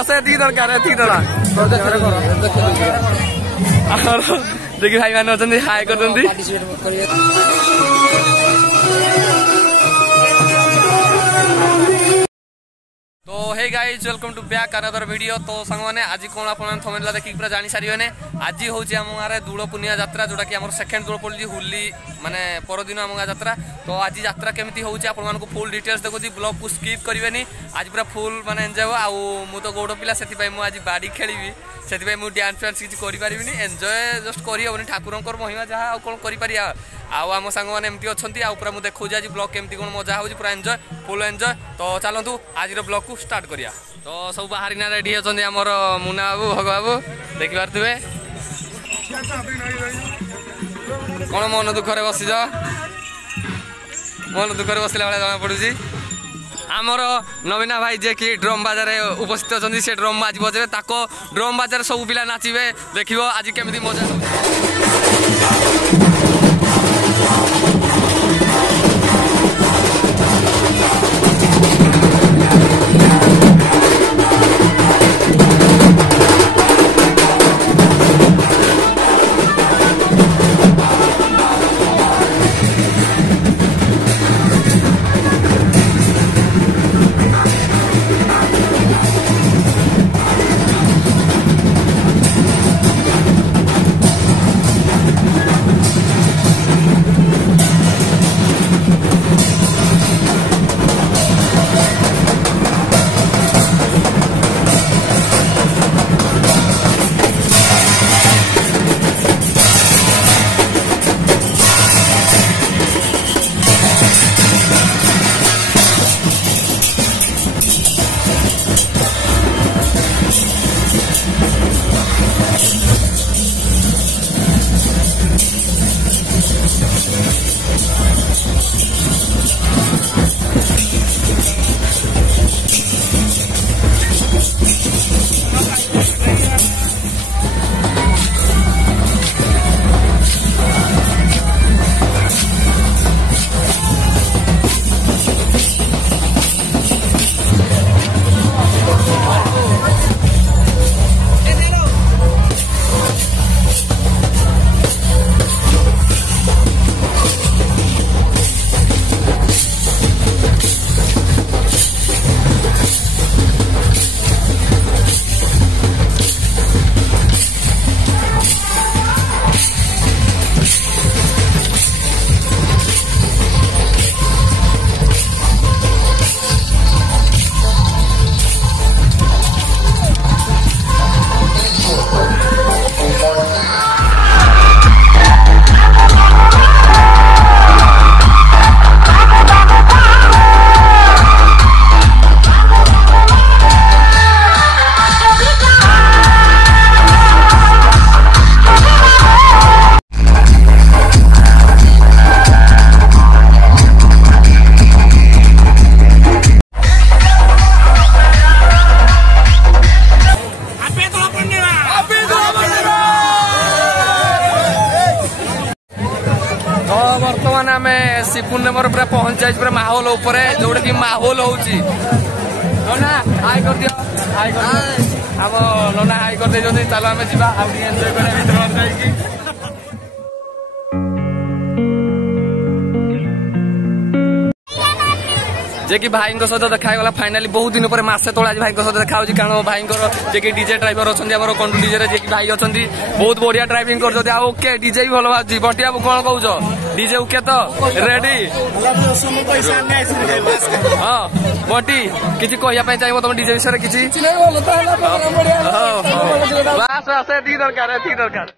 ଆସ ଏତିକି ଦରକାର ଏତିକି ଟଙ୍କା ଆମର ଦେଖି ଭାଇ ମାନେ ଅଛନ୍ତି ହାଇ କରୁଛନ୍ତି। तो hey guys welcome to back another video. तो सांग मैंने आज कौन आप थमेला देखिक पूरा जानी सारे आज हूँ आम गाँव दूड़ पूर्णिया यात्रा जोटा कि सेकेंड दूड़ पड़ी होली माने परदिन आम गाँ यात्रा। तो आज यात्रा केमती होची आपको फुल डिटेल्स देखुची ब्लॉग को स्किप करेनि आज पूरा फुल माने एंजॉय आउ मु तो गोड़ पिला से आज बाड़ी खेली से डांस फांस किसी करें एंजॉय जस्ट करहबनी ठाकुर महिमा जहाँ आउ कौन कर आम सांग मैंने एमती अच्छा पूरा मुझे देखा आज ब्लॉग केमती कौन मजा हो पूरा एंजॉय फुल एंजॉय। तो चलतु आज ब्लॉग को स्टार्ट करिया। तो सब बाहरिना रेडी होती आमर मुना बाबू भग बाबू देखि पारे कौन मन दुखरे बसीज मन दुखरे बसला भाई जना पड़ी आमर नवीना भाई जे कि ड्रम बाजार उपस्थित अच्छा से ड्रम आज बजे ड्रम बाजार सब पिला नाचे देख आज केमी मजा। बर्तमान आम शिवपुर नंबर पूरा पहुंच जाए पूरा माहौल उपर जोटा कि माहौल होची नोना हाई कर दियो हाई कर आम नोना हाई कर दे चलो आम जा एंजॉय कर जे कि भाई सहित देखा फाइनाली बहुत दिन पर मसे तले आज भाई सहित देखा कारण भाई जे कि डीजे ड्राइवर अच्छा कंडू डीजे जे कि भाई अच्छा बहुत बढ़िया ड्राइविंग कर ओके डीजे भी भल बाजी बंटी बाबू कौन कौच डीजे ओके तो रेडी हाँ बंटी किसी कहना चाहिए तुम डीजे विषय किसी बास बास दरकार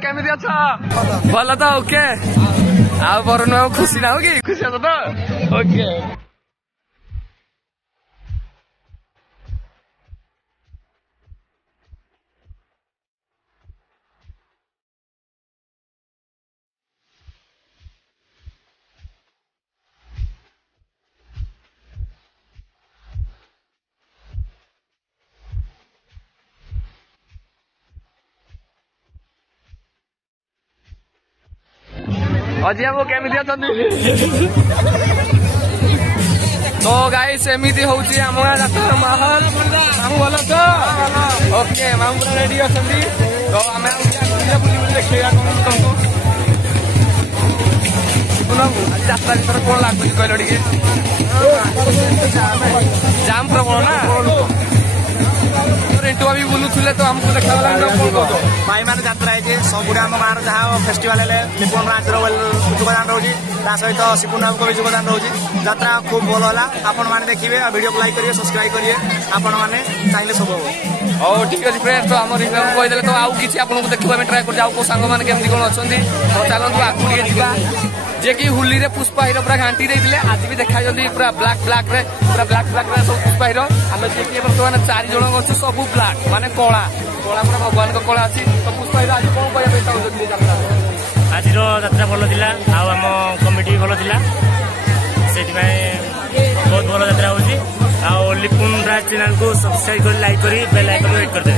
केमी अच्छा भल तो ओके आ बर नुह खुशी ना हो कि खुशी अस तो ओके अजी बाबू केमिति अछंती तो गाइस एमिति होउची हम जात्रा माहौल हम बोलो तो ओके हम पूरा रेडी अछंती तो हमें बुली देखिया तुमको जात्रा भीतर कौन लगुच कहल टे जाम प्रबल ना रिंटू भी बुलूले तो हमको देखा भाई मैंने जात्रा है सबुठे आम गाँव जहाँ फेस्टिवल है लिपुन राजर योगदान रोचे सहित शिपुन बाबू भी योगदान रोचे जात्रा खूब भल है आपण मैंने देखिए वीडियो को लाइक करिए सब्सक्राइब करिए आपण मैंने चाहिए सब हो ठीक अच्छे फ्रेंड्स तो आम कहीदे तो आउ कि आपको देखा ट्राए कर सांग मैंने केमती कौन अच्छा तो चलते आगे जा जे कि होली रे पुष्पा हिरो पूरा घाटी देते आज भी देखा पूरा ब्लाक ब्लाक रे पूरा ब्लाक ब्लाक रे सब पुष्पा हिरो आम जे कि बर्तमान 4 जन अच्छे सब ब्लाक माने कला कला पूरा भगवान को कला अच्छी तो पुष्पा हिरो आज कौन कहते आज जात्रा भल था आम कमिटी भल था से बहुत भल जात्रा हो लिपुन राज चैनल को सब्सक्राइब कर लाइक कर बेल आइकन वेट करते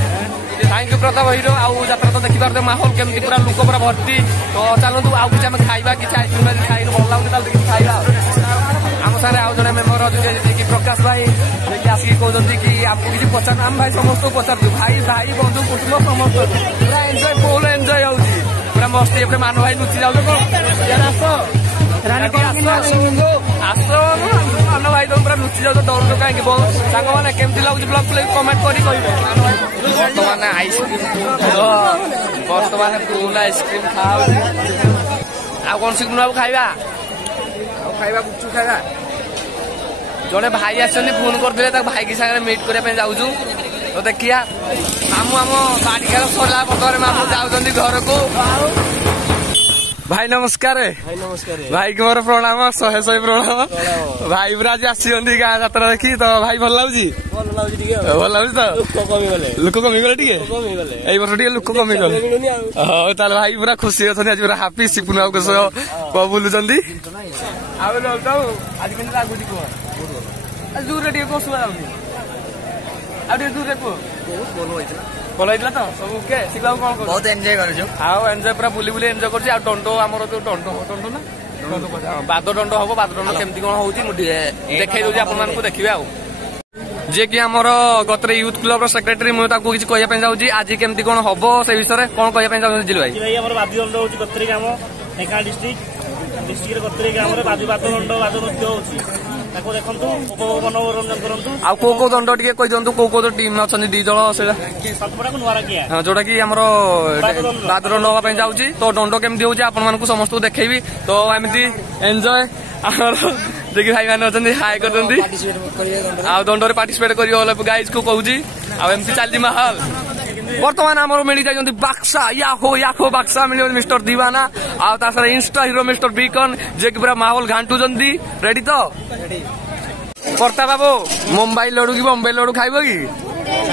थैंक यू प्रताप हिरो आउ जात्रा तो देखिए माहौल केमती पूरा लोक पूरा भर्ती तो चलतु आउ कि खाଇବା कि आइसक्रीम खाई भल लगे खाଇବା आम सारे आउ जड़े मेम्बर अच्छे कि प्रकाश भाई आसिक कहते कि आपको किसी पचार आम भाई समस्त पचार भाई भाई बंधु कुटुंब समस्त पूरा एंजय फुल एंजय होती पूरा मस्ती एपटे मान भाई लुचि जाऊ आस मान भाई तुम पूरा लुचि जाऊ डर कहीं सांग मैंने केमती लगुच ब्लॉग कमेंट कर बर्तमान आइसक्रीम बर्तमान फुल आइसक्रीम खाओ आ कौन शिकुन बाबू खाଇବା खाଇବା गुपचुप खाଇବା जड़े भाई आसने फोन करते भाई की सागर मीट करने जाऊँ तो देखिया मामू आम बाड़िकार सरला पटरे मामू जाऊँ घर को भाई नमस्कार भाई की मोर प्रणाम 100 प्रणाम भाई पूरा आज आसी गाँ जात्रा देखी तो भाई भल लगुच भल लगुच तो लोक कमिगले टे वर्ष टे लोक कमिगले हाँ ताल भाई पूरा खुशी अच्छे आज पूरा हापी शिपुन बाबू सह बुलुंट आज के लगुच कह दूर टे कह शुआ दूर कह भल होता तो सब के शिवा कौन बहुत एंजॉय कर एंजॉय पूरा बुली बुली एंजॉय कर दंड आमर जो दंड दंड ना बाद दंड हम बाद दंड केमती कौन होती देखई दूसरी आप देखिए जे कि आमर गतरे यूथ क्लब सेक्रेटरी मुझे किसी कहना चाहूँगी आज केमती कौन हम से विषय कौन कहना चाहूँ जिल भाई बादी दंड हो गतरे ग्राम ढेंकानाल डिस्ट्रिक्ट गतरे ग्राम बादी बाद दंड बाद नृत्य हो कौ दंड टे कही दिखाँ कौ टीम अच्छा दी दल जोटा कि आम बाद दंड हाँपाई जाऊँगी तो दंड केमती हो समस्त देखी तो एमती एंजॉय देखिए भाई मैंने अच्छा हाई कर दंड पार्टिसिपेट कर गाइज को कहूँ आमती चलती माहौल बर्तमान आम मिल जाए बाक्सा याखो बाक्सा मिल मिस्टर दीवाना आर इंस्टा हिरो मिस्टर बीकन जे कि पूरा माहौल घाटुंट रेडी तो कर्ता बाबू मुंबई लड्डू कि बम्बई लड्डू खाइब कि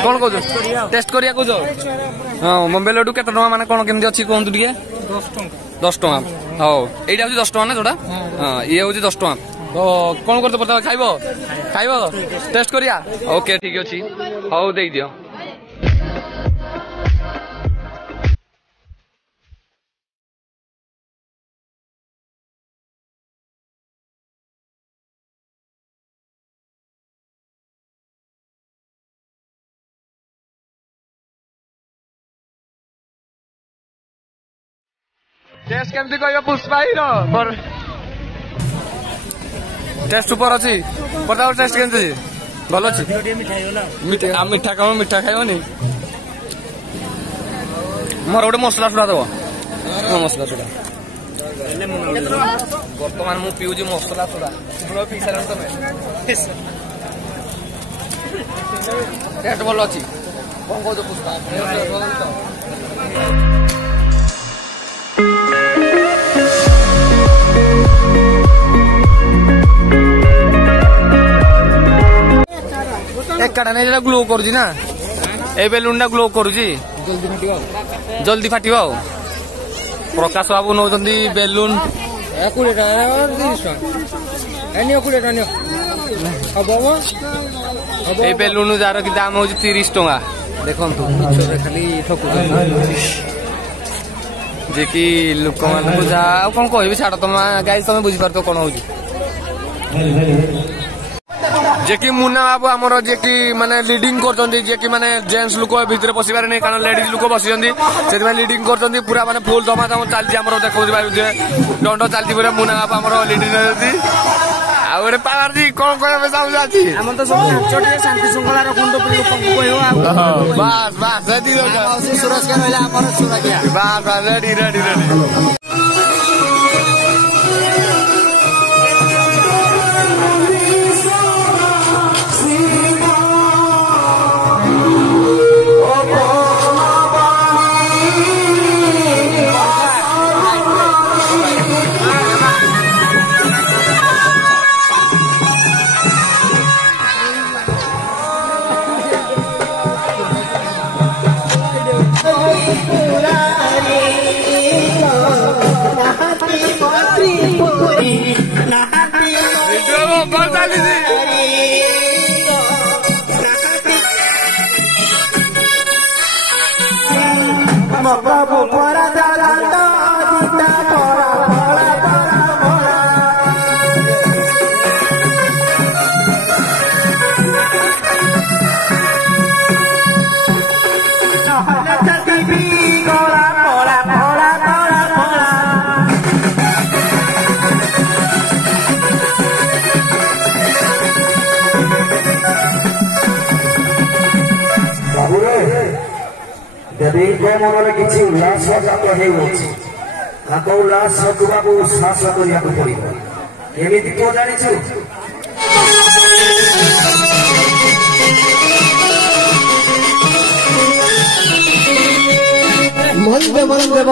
कौन कह टेस्ट करिया कह हाँ बम्बई लड्डू के मान कौन केमती अच्छी कहतु टे 10 टଙ୍କା हाँ यहाँ हूँ 10 टଙ୍କା ना जोटा हाँ ये हूँ 10 टଙ୍କା तो कौन करते प्रताप खाइब खाइब टेस्ट करिया ओके ठीक अच्छे हौ दे दियो टेस्ट केमती कह पुष्पा हिरो टेस्ट ऊपर अच्छी प्रताप टेस्ट केमती भल अच्छी मीठा कम मीठा खाइबनी मोर गोटे मसला सुड़ा दब मसला सुड़ा बर्तमान मु पीऊँ मसला सुड़ा पी सारे तुम टेस्ट भल अच्छी कौन कह पुष्पा एकाटा नहीं ग्लो कर बेलून टा ग्लो कर जल्दी फाट प्रकाश बाबू नौ बेलून बेलून जार कि दाम हूँ 30 टଙ୍କା देखो खाली जे कि लोक मानक जहाँ कौन कह छाड़ तुम गाइस तुम बुझीपार कौन हो जे कि मुन्ना बाबू आमर जे कि माने लीडिंग करछन्ती जे कि माने जेंट्स लोक भितर पसिबार नै कारण लेडीज लोक बसिछन्ती सेति लीडिंग करछन्ती पूरा माने फुल धमाधम चलछि आमर देखौ दिबा दंड चलछि पूरा मुन्ना बाबू आमर लीडिंग करछन्ती आ ओरे पावर जी कोन कोन साउंड आछि हम तो सब नाचटिए शांति शृंखला रखंतो लोक को कहयो आ बस बस रेडी हो सुरज के रहला हमर सुरगिया बस बस रेडी रेडी रेडी बाबू परा दादा दीता परा परा परा परा टीवी गोरा परा परा परा परा बाबू यदि मन किसी उल्लास जात हो उल्लास को साहस करने पड़ो एमती क्यों जाचु मन देव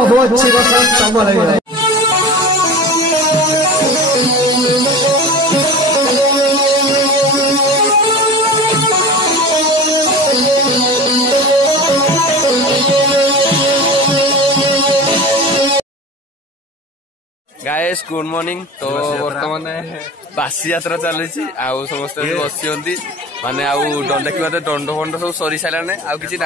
हो चिर गाइस गुड मॉर्निंग तो वर्तमान बासी यात्रा चली समस्त बसी माने देखिए दंड फंड सब सरी सारे आउ कि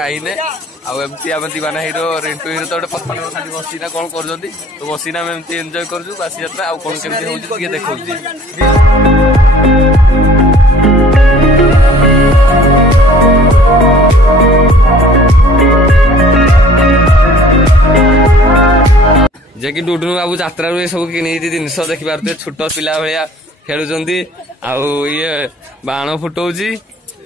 एमती आम दीवाना हिरो रिंटू हिरो तो गोटे पत्थर खाली बसीना कौन कर तो बसीना एमती एंजॉय कर बासी यात्रा आउ कौन केमती हो देखा जे कि डुडू बाबू यात्रा सब कि जिन देखिपे छोट पिला भाया खेलुंट ये बाण फुटाऊँ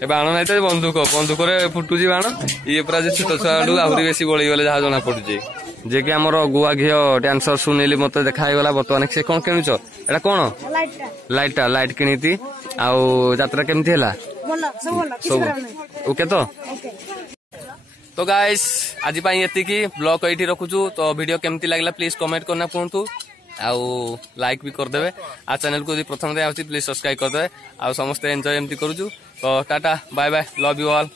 बाण ना तो बंदूक बंदूक फुटुची बाण ये पूरा छोट छुआ आहरी बेसी बड़ी गले जहाँ जना पड़ुची जे कि आमर गुआ घी डांसर सुनील मत देखागला बर्तमान से कौन किणुच एटा कौन लाइटा लाइट किणी आत्रा केमती है सब ओके तो गाइस आज ये ब्लॉग ये रखुचु तो वीडियो केमती लगला प्लीज कमेंट करना कहतु आउ लाइक भी करदे आ चैनल को प्रथम प्लीज सब्सक्राइब करदे आ समस्त एंजॉय एमती करूचु तो tata bye bye love you all.